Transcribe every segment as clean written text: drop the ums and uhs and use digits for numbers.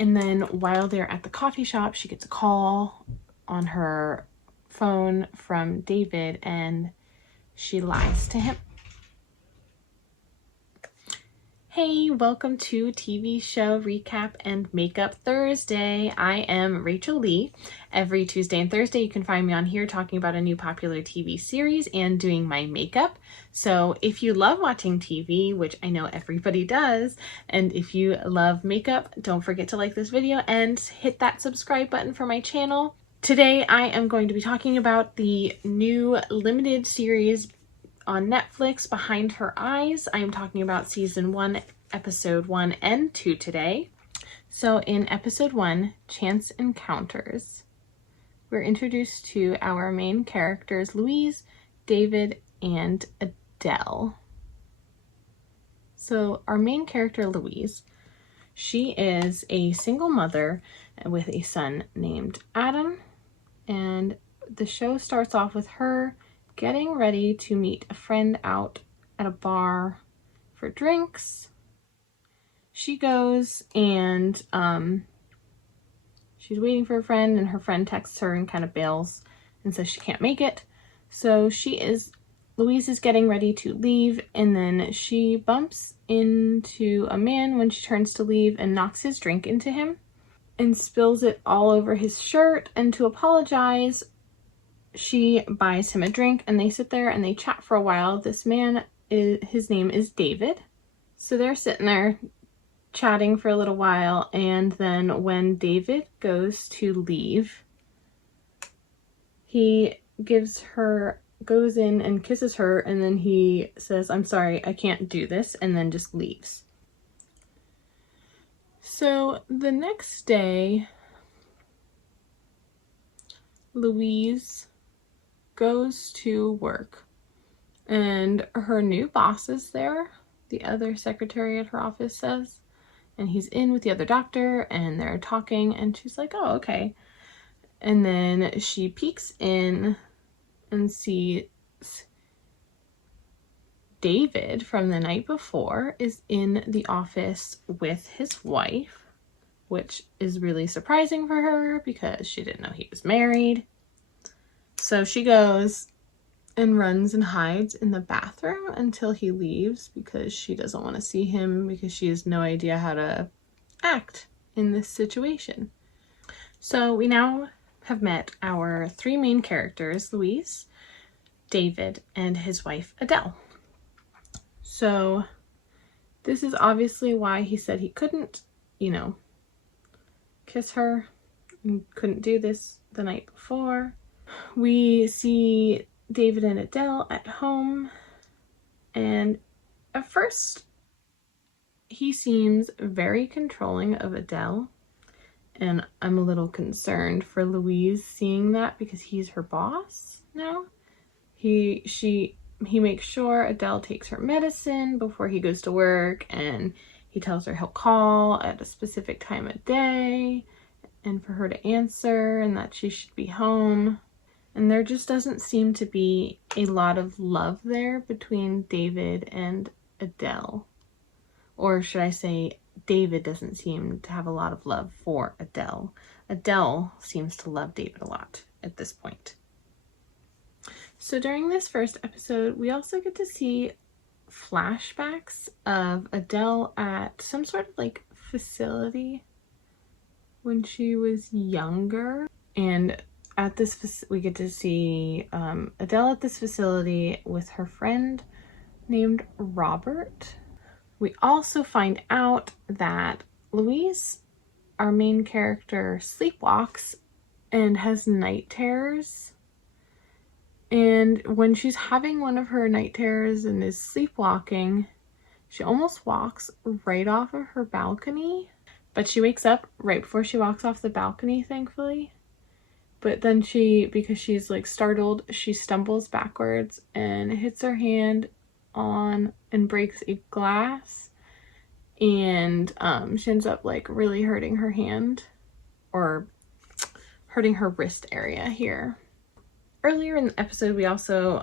And then while they're at the coffee shop, she gets a call on her phone from David, and she lies to him. Hey, welcome to TV show recap and makeup Thursday. I am Rachael Lee. Every Tuesday and Thursday you can find me on here talking about a new popular TV series and doing my makeup. So if you love watching TV, which I know everybody does, and if you love makeup, don't forget to like this video and hit that subscribe button for my channel. Today I am going to be talking about the new limited series on Netflix, Behind Her Eyes. I am talking about season 1, episode 1 and 2 today. So in episode 1, Chance Encounters, we're introduced to our main characters, Louise, David, and Adele. So our main character, Louise, she is a single mother with a son named Adam, and the show starts off with her getting ready to meet a friend out at a bar for drinks. She goes and she's waiting for a friend, and her friend texts her and kind of bails and says she can't make it. So Louise is getting ready to leave, and then she bumps into a man when she turns to leave and knocks his drink into him and spills it all over his shirt. And to apologize, she buys him a drink, and they sit there and they chat for a while. This man, his name is David. So they're sitting there chatting for a little while, and then when David goes to leave, he goes in and kisses her, and then he says, "I'm sorry, I can't do this," and then just leaves. So the next day, Louise goes to work, and her new boss is there, the other secretary at her office says, and he's in with the other doctor, and they're talking, and she's like, "Oh, okay." And then she peeks in and sees David from the night before is in the office with his wife, which is really surprising for her because she didn't know he was married. So she goes and runs and hides in the bathroom until he leaves because she doesn't want to see him, because she has no idea how to act in this situation. So we now have met our three main characters, Louise, David, and his wife, Adele. So this is obviously why he said he couldn't, kiss her and couldn't do this the night before. We see David and Adele at home, and at first he seems very controlling of Adele, and I'm a little concerned for Louise seeing that because he's her boss now. He makes sure Adele takes her medicine before he goes to work, and he tells her he'll call at a specific time of day and for her to answer and that she should be home. And there just doesn't seem to be a lot of love there between David and Adele. Or should I say, David doesn't seem to have a lot of love for Adele. Adele seems to love David a lot at this point. So during this first episode, we also get to see flashbacks of Adele at some sort of like facility when she was younger. And at this, we get to see Adele at this facility with her friend named Robert. We also find out that Louise, our main character, sleepwalks and has night terrors. And when she's having one of her night terrors and is sleepwalking, she almost walks right off of her balcony. But she wakes up right before she walks off the balcony, thankfully. But then because she's like startled, she stumbles backwards and hits her hand on and breaks a glass. And she ends up like really hurting her hand, or hurting her wrist area here. Earlier in the episode, we also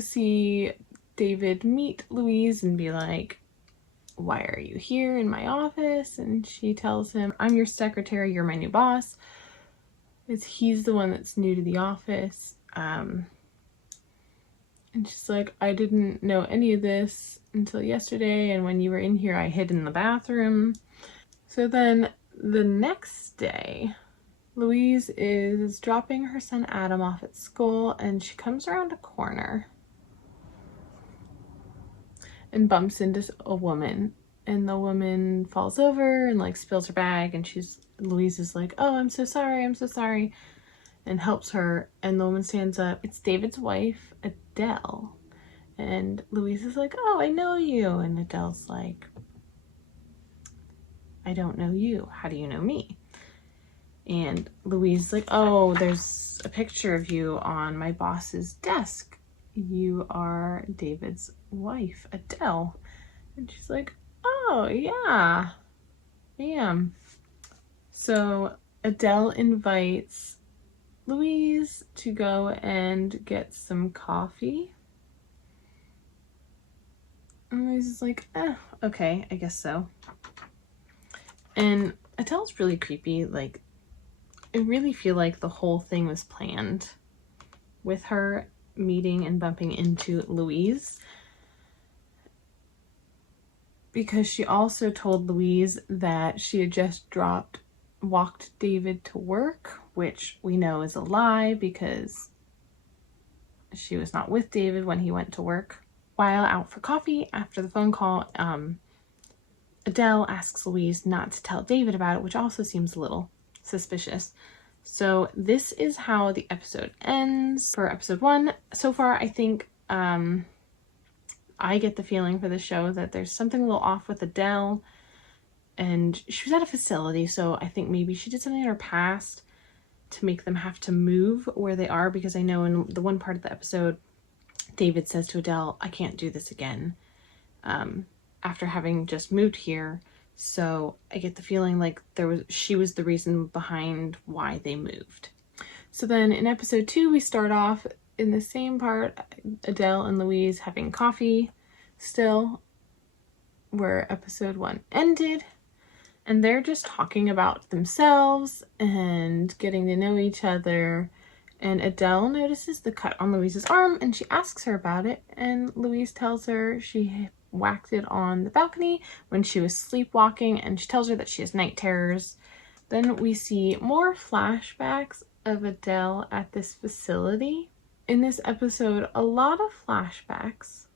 see David meet Louise and be like, why are you here in my office? And she tells him, I'm your secretary, you're my new boss. He's the one that's new to the office. And she's like, I didn't know any of this until yesterday, and when you were in here I hid in the bathroom. So then the next day, Louise is dropping her son Adam off at school, and she comes around a corner and bumps into a woman, and the woman falls over and like spills her bag, and Louise is like, oh, I'm so sorry, and helps her, and the woman stands up. It's David's wife, Adele. And Louise is like, oh, I know you. And Adele's like, I don't know you. How do you know me? And Louise is like, oh, there's a picture of you on my boss's desk. You are David's wife, Adele. And she's like, oh, yeah, I am. So Adele invites Louise to go and get some coffee. And Louise is like, okay, I guess so. And Adele's really creepy. Like, I really feel like the whole thing was planned with her meeting and bumping into Louise, because she also told Louise that she had just walked David to work, which we know is a lie because she was not with David when he went to work. While out for coffee after the phone call, Adele asks Louise not to tell David about it, which also seems a little suspicious. So this is how the episode ends for episode 1. So far, I think I get the feeling for the show that there's something a little off with Adele, and she was at a facility, so I think maybe she did something in her past to make them have to move where they are, because I know in the one part of the episode, David says to Adele, I can't do this again, after having just moved here. So I get the feeling like she was the reason behind why they moved. So then in episode 2, we start off in the same part, Adele and Louise having coffee still, where episode 1 ended. And they're just talking about themselves and getting to know each other. And Adele notices the cut on Louise's arm, and she asks her about it. And Louise tells her she whacked it on the balcony when she was sleepwalking, and she tells her that she has night terrors. Then we see more flashbacks of Adele at this facility. In this episode, a lot of flashbacks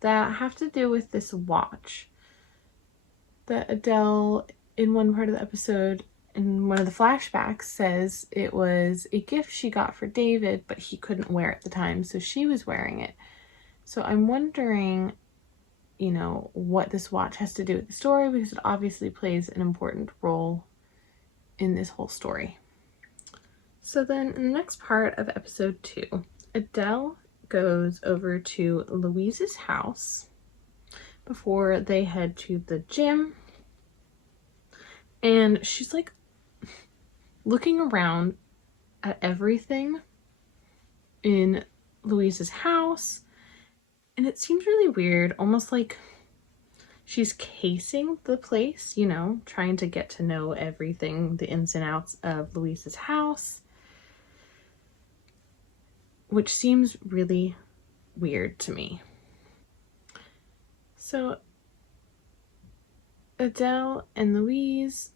that have to do with this watch that Adele, in one part of the episode, in one of the flashbacks, says it was a gift she got for David, but he couldn't wear it at the time, so she was wearing it. So I'm wondering, you know, what this watch has to do with the story, because it obviously plays an important role in this whole story. So then in the next part of episode 2, Adele goes over to Louise's house before they head to the gym, and she's like looking around at everything in Louise's house, and it seems really weird, almost like she's casing the place, you know, trying to get to know everything, the ins and outs of Louise's house, which seems really weird to me. So Adele and Louise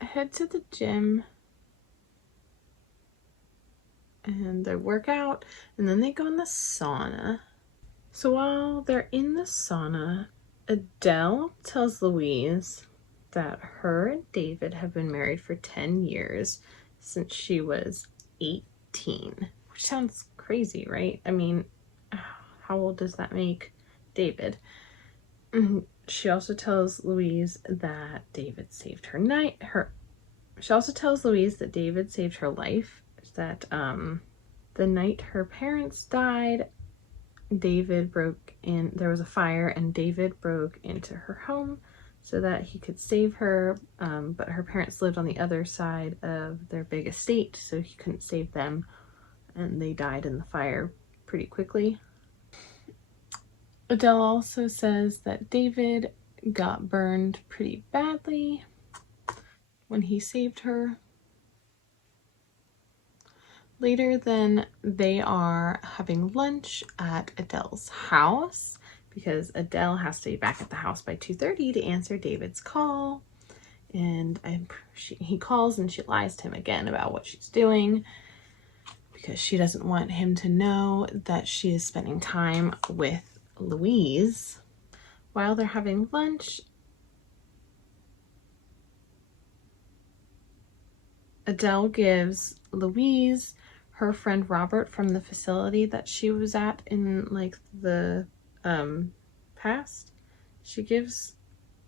head to the gym and they work out, and then they go in the sauna. So while they're in the sauna, Adele tells Louise that her and David have been married for 10 years since she was 18, which sounds crazy, right? I mean, how old does that make David? She also tells Louise that David saved her She also tells Louise that David saved her life, that the night her parents died, there was a fire, and David broke into her home so that he could save her, but her parents lived on the other side of their big estate, so he couldn't save them, and they died in the fire pretty quickly. Adele also says that David got burned pretty badly when he saved her. Later then, they are having lunch at Adele's house because Adele has to be back at the house by 2:30 to answer David's call. And he calls and she lies to him again about what she's doing because she doesn't want him to know that she is spending time with Louise. While they're having lunch, Adele gives Louise her friend Robert from the facility that she was at in like the past. She gives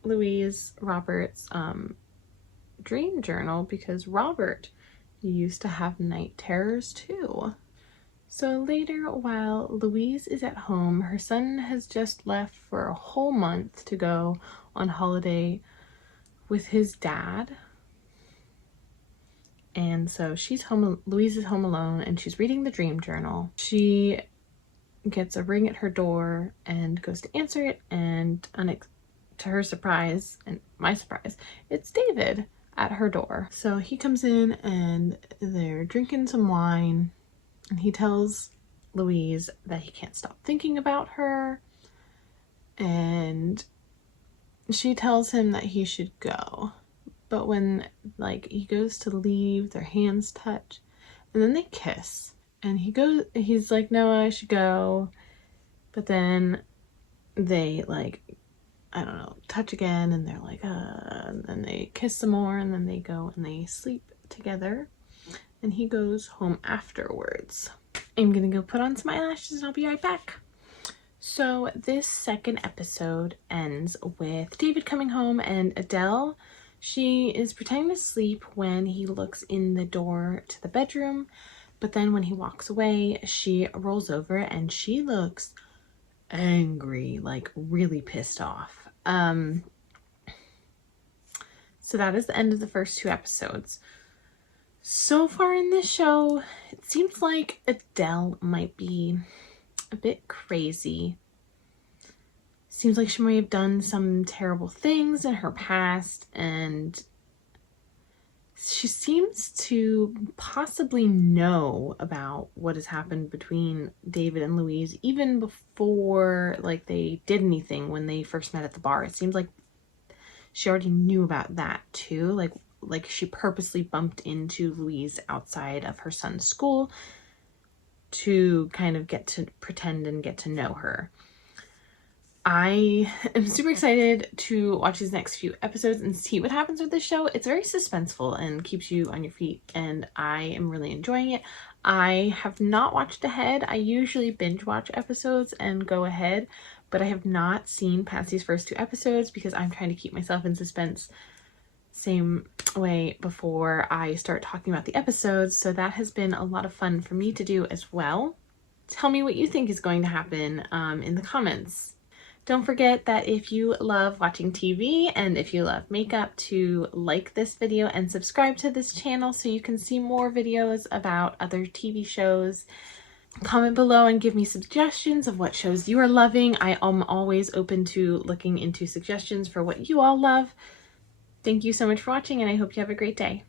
Louise Robert's dream journal because Robert used to have night terrors too. So later, while Louise is at home, her son has just left for a whole month to go on holiday with his dad. And so she's home, Louise is home alone, and she's reading the dream journal. She gets a ring at her door and goes to answer it, and to her surprise, and my surprise, it's David at her door. So he comes in and they're drinking some wine, and he tells Louise that he can't stop thinking about her, and she tells him that he should go. But when like he goes to leave, their hands touch and then they kiss, and he's like, no, I should go. But then they like, I don't know, touch again, and they're like, and then they kiss some more, and then they go and they sleep together, and he goes home afterwards. I'm gonna go put on some eyelashes and I'll be right back. So this second episode ends with David coming home and Adele, she is pretending to sleep when he looks in the door to the bedroom, but then when he walks away, she rolls over and she looks angry, like really pissed off. So that is the end of the first 2 episodes. So far in this show, it seems like Adele might be a bit crazy. Seems like she may have done some terrible things in her past, and she seems to possibly know about what has happened between David and Louise even before like they did anything when they first met at the bar. It seems like she already knew about that too. Like she purposely bumped into Louise outside of her son's school to kind of get to pretend and get to know her. I am super excited to watch these next few episodes and see what happens with this show. It's very suspenseful and keeps you on your feet, and I am really enjoying it. I have not watched ahead. I usually binge watch episodes and go ahead, but I have not seen past these first 2 episodes because I'm trying to keep myself in suspense same way before I start talking about the episodes. So that has been a lot of fun for me to do as well. Tell me what you think is going to happen in the comments. Don't forget that if you love watching TV and if you love makeup, to like this video and subscribe to this channel so you can see more videos about other TV shows. Comment below and give me suggestions of what shows you are loving. I am always open to looking into suggestions for what you all love. Thank you so much for watching, and I hope you have a great day.